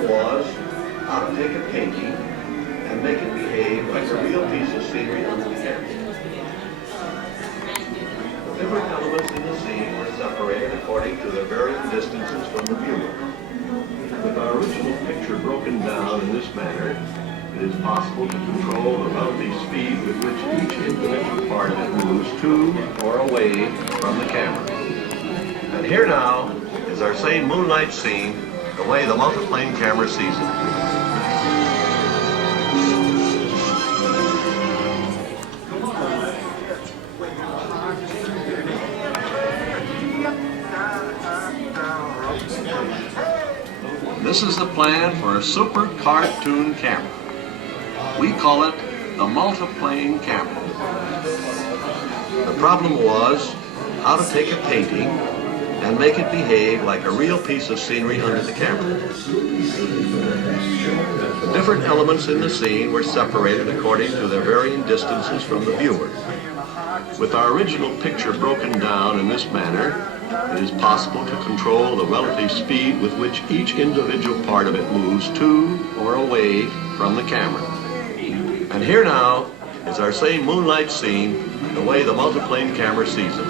problem was how to take a painting and make it behave like a real piece of scenery under the camera. The different elements in the scene were separated according to their varying distances from the viewer. With our original picture broken down in this manner, it is possible to control the relative speed with which each individual part of it moves to or away from the camera. And here now is our same moonlight scene, the way the multiplane camera sees it. This is the plan for a super cartoon camera. We call it the multiplane camera. The problem was how to take a painting and make it behave like a real piece of scenery under the camera. The different elements in the scene were separated according to their varying distances from the viewer. With our original picture broken down in this manner, it is possible to control the relative speed with which each individual part of it moves to or away from the camera. And here now is our same moonlight scene, the way the multiplane camera sees it.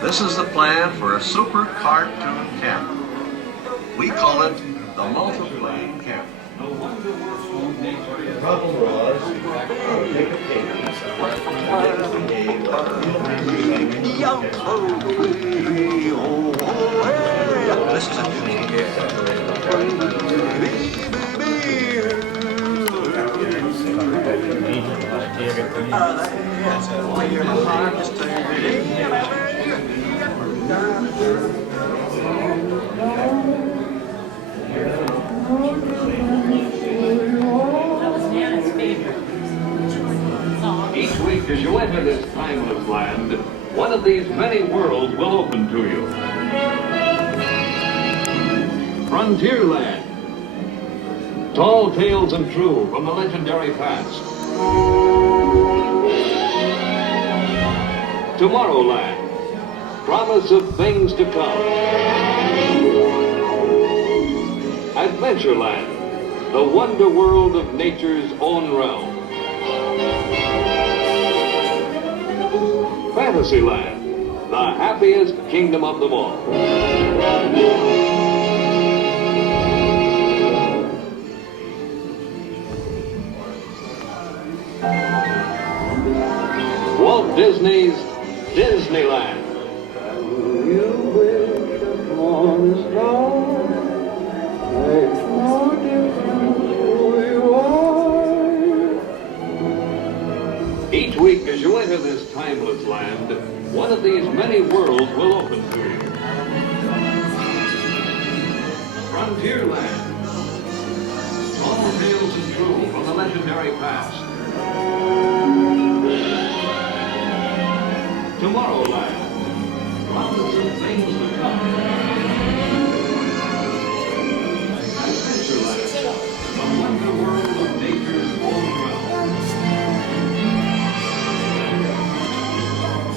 This is the plan for a super cartoon camera. We call it the multiplane camera. The problem was how to take a painting and behave like a real This is a duty here. Each week as you enter this timeless land, one of these many worlds will open to you. Frontierland. Tall tales and true from the legendary past. Tomorrowland. Promise of things to come. Adventureland. The wonder world of nature's own realm. Fantasyland, the happiest kingdom of them all. Walt Disney's Disneyland. You wish upon a star, makes no difference who you are. Each week as you enter this timeless land, one of these many worlds will open to you. Frontierland. All tales and true from the legendary past. Tomorrowland. Promise of things to come. Adventureland. The wonder world of nature's own realm.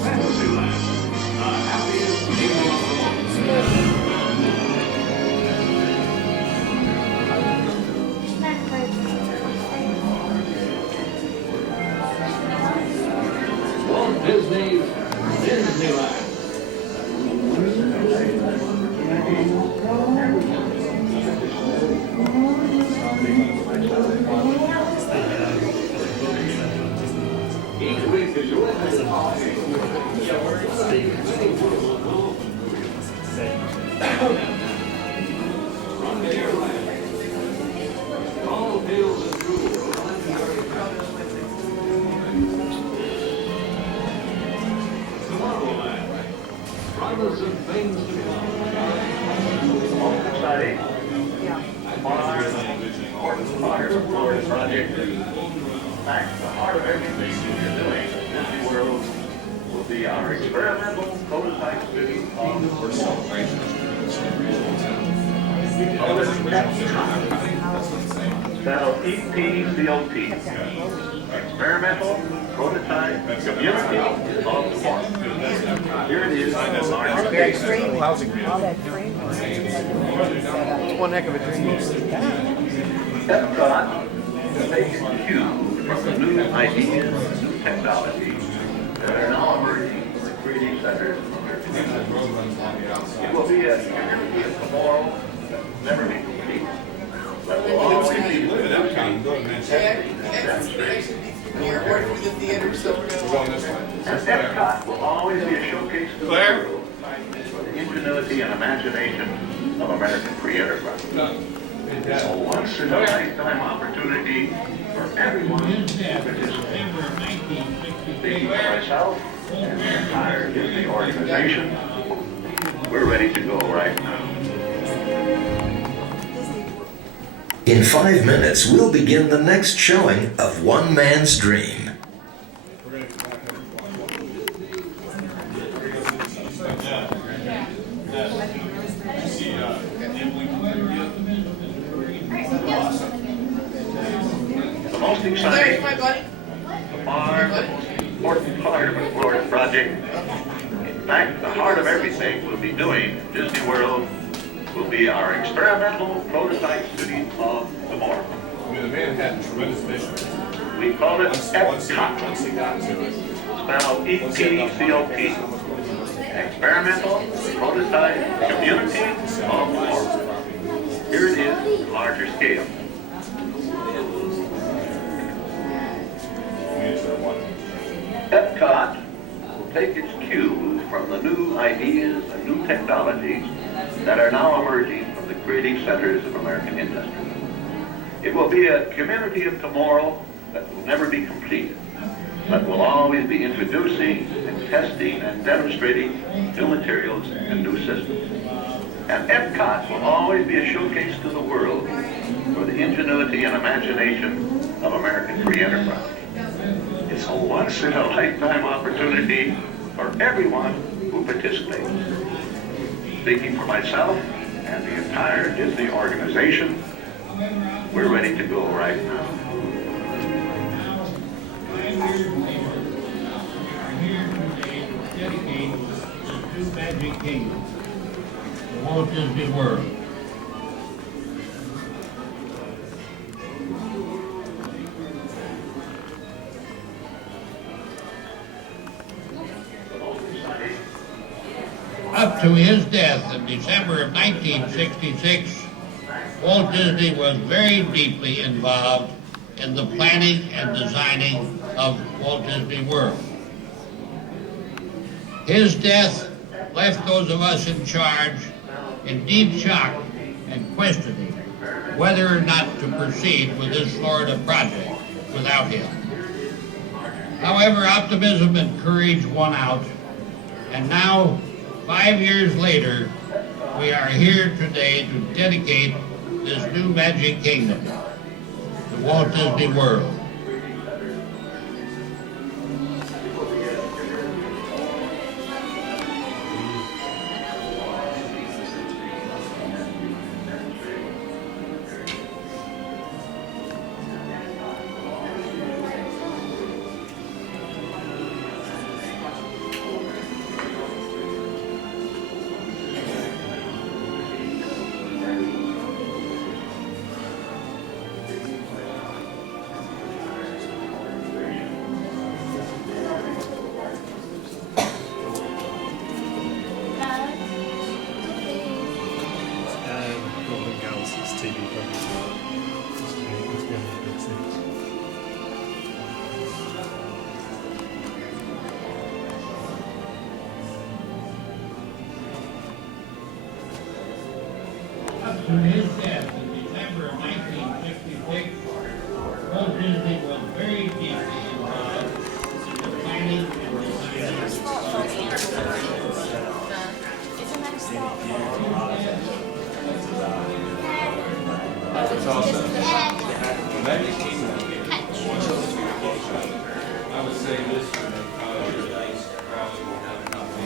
Fantasyland, the happiest kingdom of them all. Walt Disney's Disneyland. Each week as you enter the Frontierland. All tales and true. Tomorrowland. Promise of things to come. Exciting. Important part of Florida project. In fact, the heart of everything we're doing at Disney World will be our experimental prototype city of for celebration. Oh, that's Spelled EPCOT. Experimental Prototype Community of Tomorrow. Here it is. That dream, all that dream work that It's one heck of a dream. Epcot takes cue from the new ideas, new technologies that are now emerging from the creative centers of American industry. It will be a community of tomorrow that will never be complete, but will always be demonstrating and demonstrating. And Epcot will always be a showcase to the world for the ingenuity and imagination of American free enterprise. It's a once-in-a-lifetime opportunity for everyone to participate. Speaking for myself and the entire Disney organization, we're ready to go right now. In 5 minutes, we'll begin the next showing of One Man's Dream. The most exciting, the most important part of the Florida project, in fact, the heart of everything we'll be doing in Disney World will be our experimental prototype city of tomorrow. I mean, the man had a tremendous vision. We call it Once Epcot, he got to it, spelled EPCOT. Experimental Prototype Community of Tomorrow. Here it is, larger scale. Epcot will take its cue from the new ideas and new technologies that are now emerging from the creative centers of American industry. It will be a community of tomorrow that will never be complete, but will always be introducing and testing and demonstrating new materials and new systems. And Epcot will always be a showcase to the world for the ingenuity and imagination of American free enterprise. It's a once-in-a-lifetime opportunity for everyone who participates. Speaking for myself and the entire Disney organization, we're ready to go right now. Dedicate to Magic Kingdom, the Walt Disney World. Up to his death in December of 1966, Walt Disney was very deeply involved in the planning and designing of Walt Disney World. His death left those of us in charge in deep shock and questioning whether or not to proceed with this Florida project without him. However, optimism and courage won out, and now, 5 years later, we are here today to dedicate this new Magic Kingdom to Walt Disney World. Golden Galaxy's TV program. It's been a big series. Up to his death in December of 1956, Walt Disney was very deeply involved in the planning and it's awesome. Magic Kingdom. I would say this one, probably will have a copy.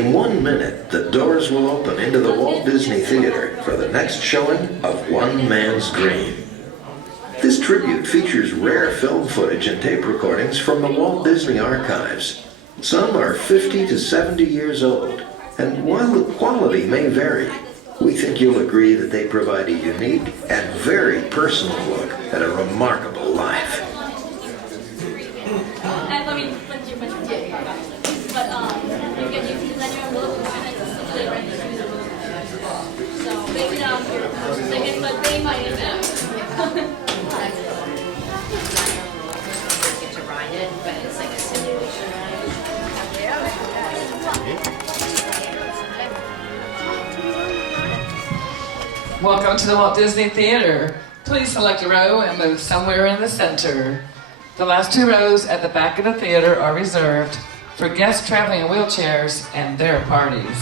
In 1 minute, the doors will open into the Walt Disney Theater for the next showing of One Man's Dream. This tribute features rare film footage and tape recordings from the Walt Disney Archives. Some are 50 to 70 years old, and while the quality may vary, we think you'll agree that they provide a unique and very personal look at a remarkable life. Welcome to the Walt Disney Theater. Please select a row and move somewhere in the center. The last 2 rows at the back of the theater are reserved for guests traveling in wheelchairs and their parties.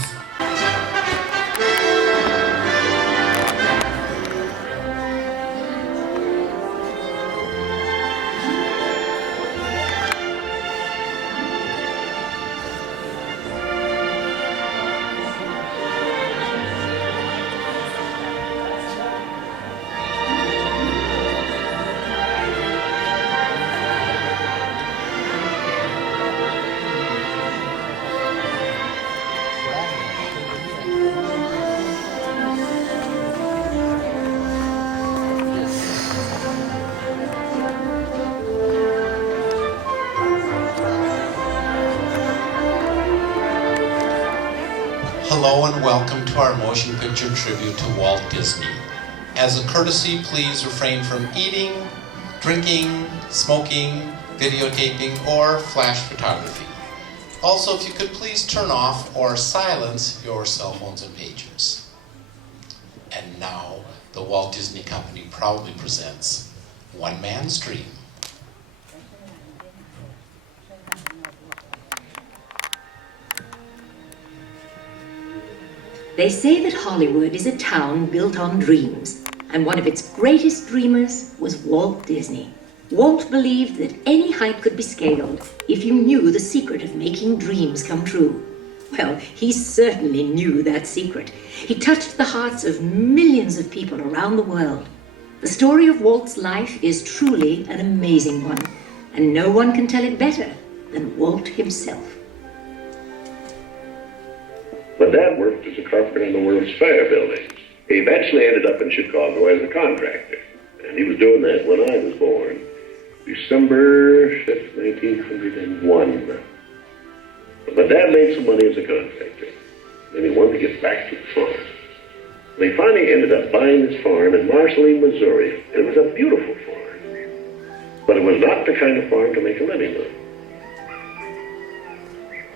Hello and welcome to our motion picture tribute to Walt Disney. As a courtesy, please refrain from eating, drinking, smoking, videotaping, or flash photography. Also, if you could please turn off or silence your cell phones and pagers. And now, the Walt Disney Company proudly presents One Man's Dream. They say that Hollywood is a town built on dreams, and one of its greatest dreamers was Walt Disney. Walt believed that any height could be scaled if you knew the secret of making dreams come true. Well, he certainly knew that secret. He touched the hearts of millions of people around the world. The story of Walt's life is truly an amazing one, and no one can tell it better than Walt himself. My dad worked as a carpenter in the World's Fair buildings. He eventually ended up in Chicago as a contractor, and he was doing that when I was born, December 5th, 1901. But my dad made some money as a contractor, and he wanted to get back to the farm. And he finally ended up buying this farm in Marceline, Missouri. It was a beautiful farm, but it was not the kind of farm to make a living on.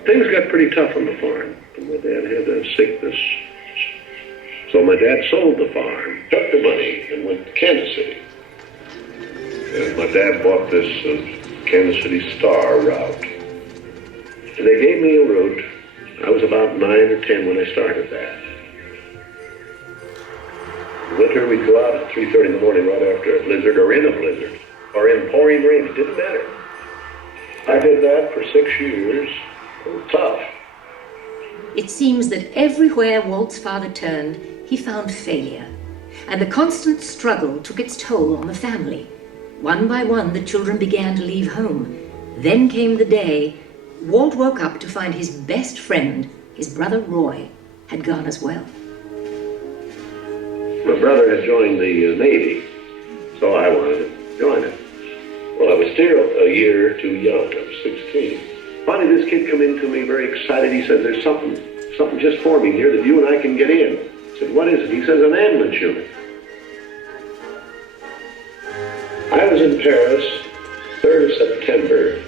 Things got pretty tough on the farm. My dad had a sickness. So my dad sold the farm, took the money, and went to Kansas City. And my dad bought this Kansas City Star route. And they gave me a route. I was about 9 or 10 when I started that. In winter, we'd go out at 3:30 in the morning right after a blizzard, or in a blizzard, or in pouring rain. It didn't matter. I did that for 6 years. It was tough. It seems that everywhere Walt's father turned, he found failure. And the constant struggle took its toll on the family. One by one, the children began to leave home. Then came the day Walt woke up to find his best friend, his brother Roy, had gone as well. My brother had joined the Navy, so I wanted to join it. Well, I was still a year too young. I was 16. Finally, this kid come in to me very excited. He said, there's something just forming here that you and I can get in. I said, what is it? He says, an ambulance unit. I was in Paris, 3rd of September,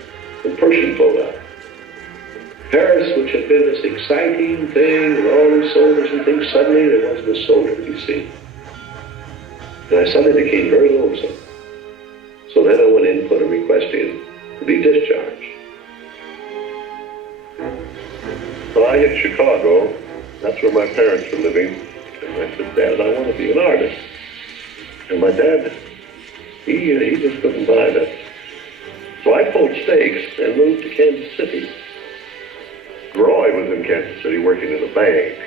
when Pershing pulled out. Paris, which had been this exciting thing with all these soldiers and things, suddenly there wasn't a soldier to be seen. And I suddenly became very lonesome. So then I went in and put a request in to be discharged. So I hit Chicago. That's where my parents were living. And I said, Dad, I want to be an artist. And my dad, he just couldn't buy that. So I pulled stakes and moved to Kansas City. Roy was in Kansas City working in a bank.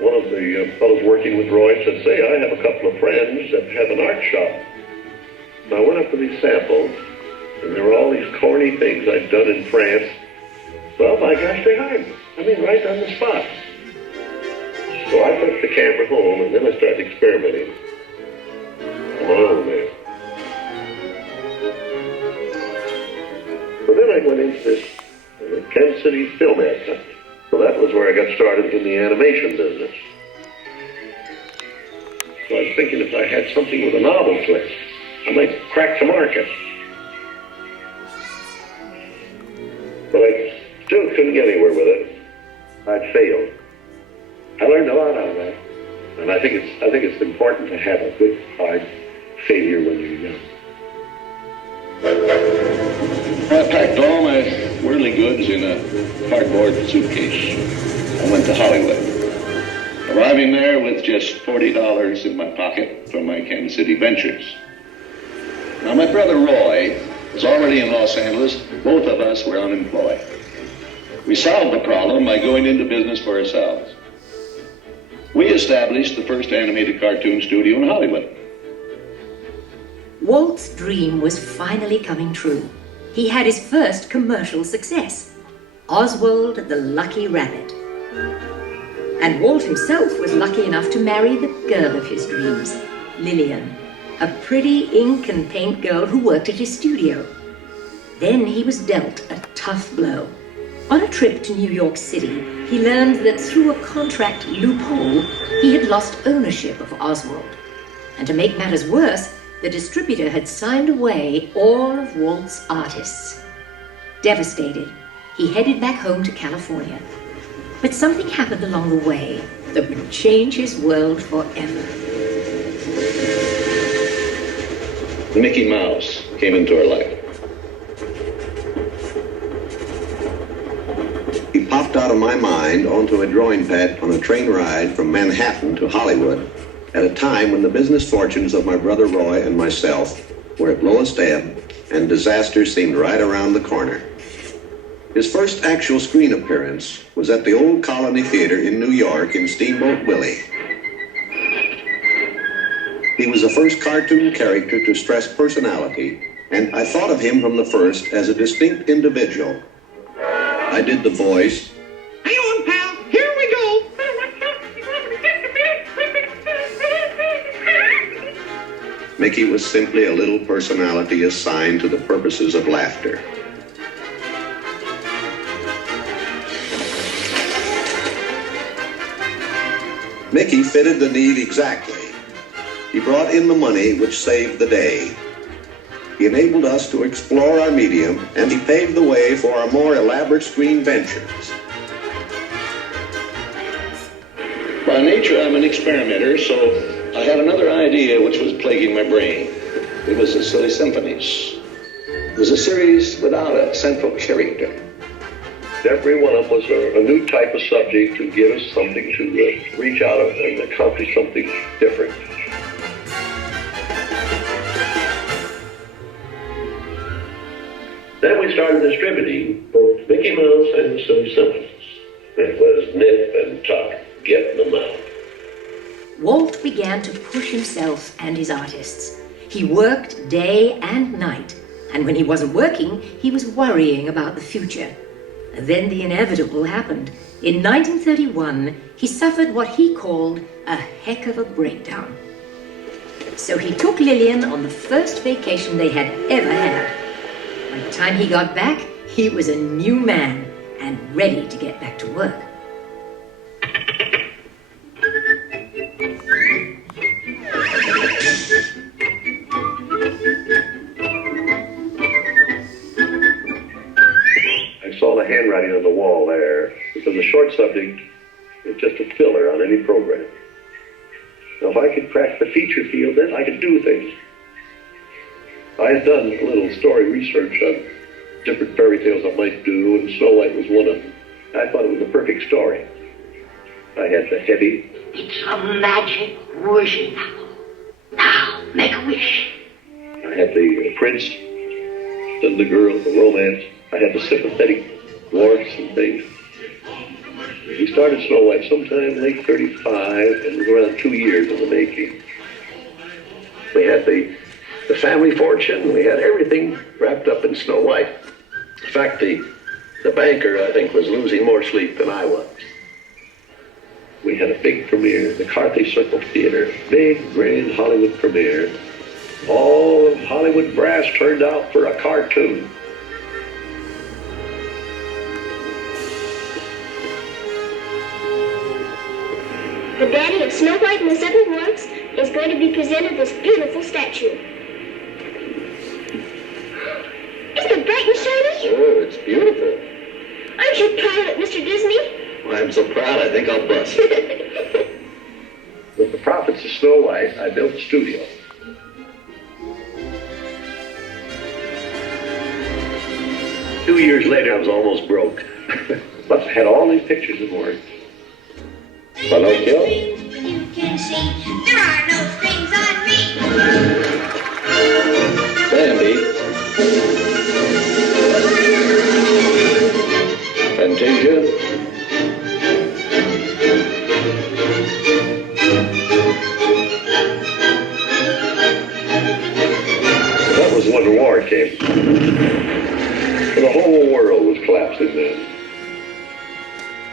One of the fellows working with Roy said, "Say, I have a couple of friends that have an art shop." And I went up to these samples, and there were all these corny things I'd done in France. Well, my gosh, they hired me. I mean, right on the spot. So I took the camera home, and then I started experimenting on my own there. So then I went into this Kansas City Film Ad Company. So that was where I got started in the animation business. So I was thinking if I had something with a novel twist, I might crack the market. But I still couldn't get anywhere with it. I'd failed. I learned a lot out of that. And I think it's important to have a good, hard failure when you're young. I packed all my worldly goods in a cardboard suitcase. I went to Hollywood, arriving there with just $40 in my pocket from my Kansas City ventures. Now, my brother Roy was already in Los Angeles. Both of us were unemployed. We solved the problem by going into business for ourselves. We established the first animated cartoon studio in Hollywood. Walt's dream was finally coming true. He had his first commercial success, Oswald the Lucky Rabbit. And Walt himself was lucky enough to marry the girl of his dreams, Lillian, a pretty ink and paint girl who worked at his studio. Then he was dealt a tough blow. On a trip to New York City, he learned that through a contract loophole, he had lost ownership of Oswald. And to make matters worse, the distributor had signed away all of Walt's artists. Devastated, he headed back home to California. But something happened along the way that would change his world forever. Mickey Mouse came into our life. He popped out of my mind onto a drawing pad on a train ride from Manhattan to Hollywood at a time when the business fortunes of my brother Roy and myself were at lowest ebb and disaster seemed right around the corner. His first actual screen appearance was at the Old Colony Theater in New York in Steamboat Willie. He was the first cartoon character to stress personality, and I thought of him from the first as a distinct individual. I did the voice. Hang on, pal. Here we go. Mickey was simply a little personality assigned to the purposes of laughter. Mickey fitted the need exactly. He brought in the money which saved the day. He enabled us to explore our medium, and he paved the way for our more elaborate screen ventures. By nature, I'm an experimenter, so I had another idea which was plaguing my brain. It was the Silly Symphonies. It was a series without a central character. Every one of them was a new type of subject to give us something to reach out of and accomplish something different. Then we started distributing both Mickey Mouse and the Silly Symphonies. It was nip and tuck, getting them out. Walt began to push himself and his artists. He worked day and night, and when he wasn't working, he was worrying about the future. And then the inevitable happened. In 1931, he suffered what he called a heck of a breakdown. So he took Lillian on the first vacation they had ever had. By the time he got back, he was a new man and ready to get back to work. I saw the handwriting on the wall there, because the short subject is just a filler on any program. Now, if I could crack the feature field, then I could do things. I had done a little story research on different fairy tales I might do, and Snow White was one of them. I thought it was a perfect story. I had the heavy. It's a magic wishing apple. Now, make a wish. I had the prince and the girl, the romance. I had the sympathetic dwarfs and things. He started Snow White sometime late 35, and it was around 2 years in the making. We had the family fortune, we had everything wrapped up in Snow White. In fact, the banker, I think, was losing more sleep than I was. We had a big premiere, the Carthay Circle Theater, big, grand Hollywood premiere. All of Hollywood brass turned out for a cartoon. The daddy of Snow White and the Seven Dwarfs is going to be presented this beautiful statue. Isn't it bright and shiny? Oh, it's beautiful. Aren't you proud of it, Mr. Disney? Well, I'm so proud I think I'll bust. With the profits of Snow White, I built a studio. Two years later, I was almost broke. But I had all these pictures in work. Pinocchio? You can see there are no strings on me. Bambi. Fantasia. That was when the war came. The whole world was collapsing then.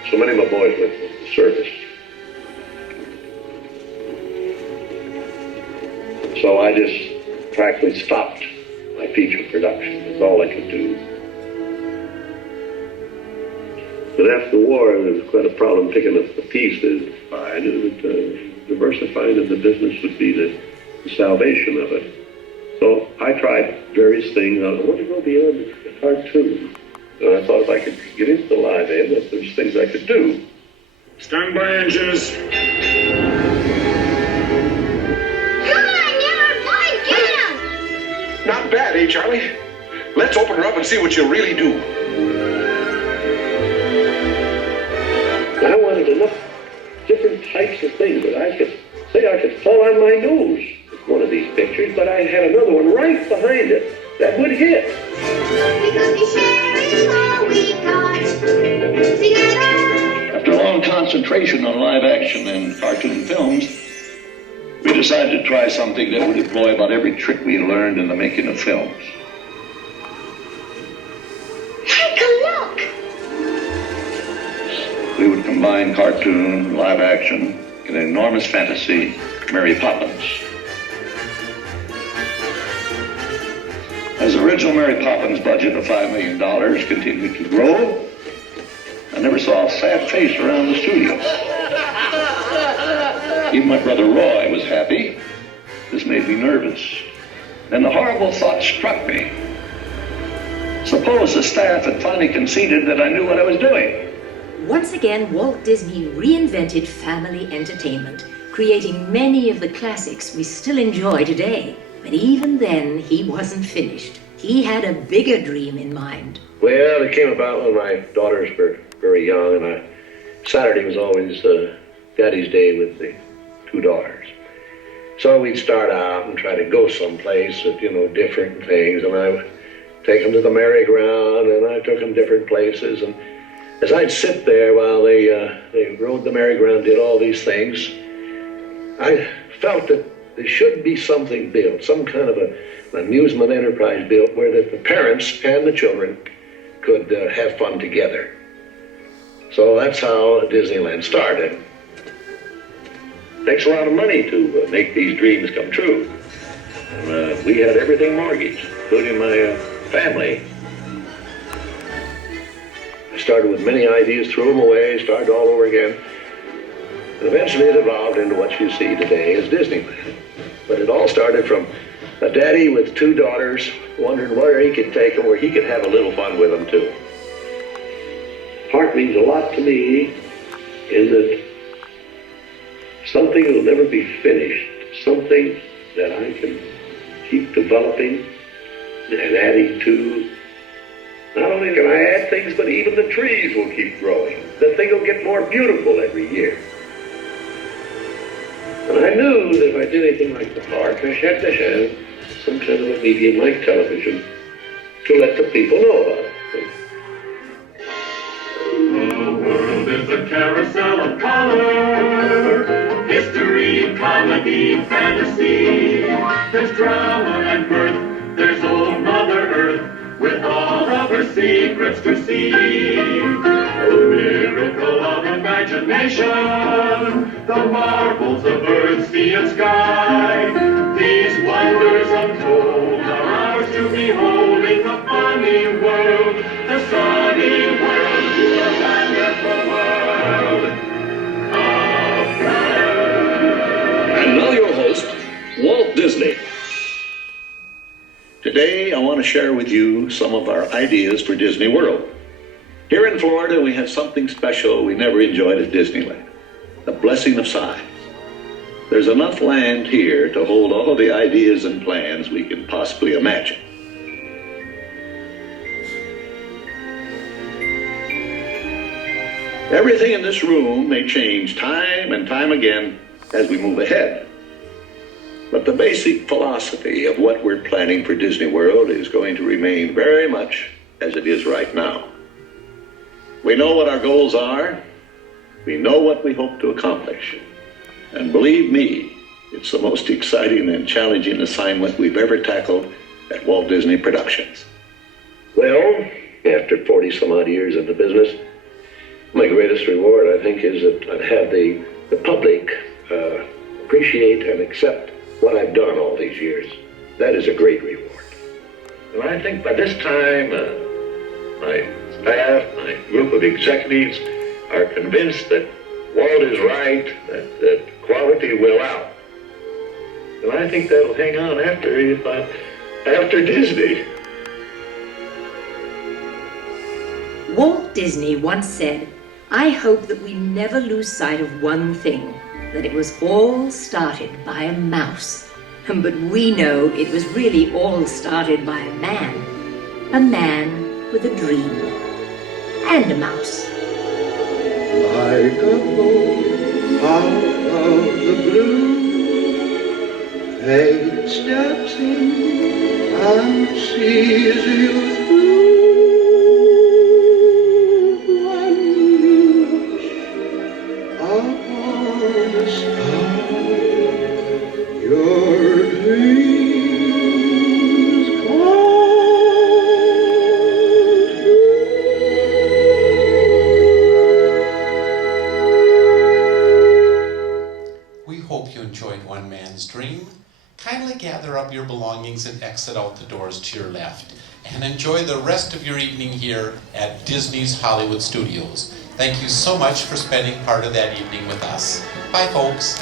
So many of my boys went to the service. So I just practically stopped my feature production. That's all I could do. But after the war, there was quite a problem picking up the pieces. I knew that diversifying in the business would be the salvation of it. So I tried various things. I wanted to go beyond the cartoon. And I thought if I could get into the live end, that there's things I could do. Stand by, engines. Not bad, eh, Charlie? Let's open her up and see what she'll really do. I wanted enough different types of things that I could fall on my nose with one of these pictures, but I had another one right behind it that would hit. Because we sharing all we got together. After a long concentration on live action and cartoon films, we decided to try something that would employ about every trick we learned in the making of films. Take a look. We would combine cartoon and live action in an enormous fantasy, Mary Poppins. As the original Mary Poppins budget of $5 million continued to grow, I never saw a sad face around the studio. Even my brother Roy was happy. This made me nervous. And the horrible thought struck me. Suppose the staff had finally conceded that I knew what I was doing. Once again, Walt Disney reinvented family entertainment, creating many of the classics we still enjoy today. But even then, he wasn't finished. He had a bigger dream in mind. Well, it came about when my daughters were very young, and Saturday was always Daddy's Day with the two daughters. So we'd start out and try to go someplace with, different things, and I would take them to the merry-go-round, and I took them different places, and as I'd sit there while they rode the merry-go-round, did all these things, I felt that there should be something built, some kind of an amusement enterprise built where the parents and the children could have fun together. So that's how Disneyland started. It takes a lot of money to make these dreams come true. And, we had everything mortgaged, including my family. I started with many ideas, threw them away, started all over again. And eventually it evolved into what you see today as Disneyland. But it all started from a daddy with two daughters wondering where he could take them, where he could have a little fun with them too. Park means a lot to me in that something that will never be finished, something that I can keep developing and adding to. Not only can I add things, but even the trees will keep growing. The thing will get more beautiful every year. And I knew that if I did anything like the park, I had to have some kind of a medium like television to let the people know about it. The world is a carousel of color. History, comedy, fantasy. There's drama and mirth. There's old Mother Earth with all of her secrets to see. Miracle of imagination. The marvels of earth, sea, and sky. These wonders untold are ours to behold in the funny world. The sunny world, the wonderful world of color. And now your host, Walt Disney. Today, I want to share with you some of our ideas for Disney World. Here in Florida, we have something special we never enjoyed at Disneyland, the blessing of size. There's enough land here to hold all the ideas and plans we can possibly imagine. Everything in this room may change time and time again as we move ahead. But the basic philosophy of what we're planning for Disney World is going to remain very much as it is right now. We know what our goals are. We know what we hope to accomplish. And believe me, it's the most exciting and challenging assignment we've ever tackled at Walt Disney Productions. Well, after 40 some odd years in the business, my greatest reward, I think, is that I have the public appreciate and accept what I've done all these years. That is a great reward. And I think by this time, my staff, my group of executives are convinced that Walt is right, that quality will out. And I think that'll hang on after Disney. Walt Disney once said, "I hope that we never lose sight of one thing, that it was all started by a mouse." But we know it was really all started by a man with a dream, and a mouse. Like a bolt out of the blue, fate steps in and sees you through. When you wish upon a star, your dreams come true. We hope you enjoyed One Man's Dream. Kindly gather up your belongings and exit out the doors to your left. And enjoy the rest of your evening here at Disney's Hollywood Studios. Thank you so much for spending part of that evening with us. Bye, folks.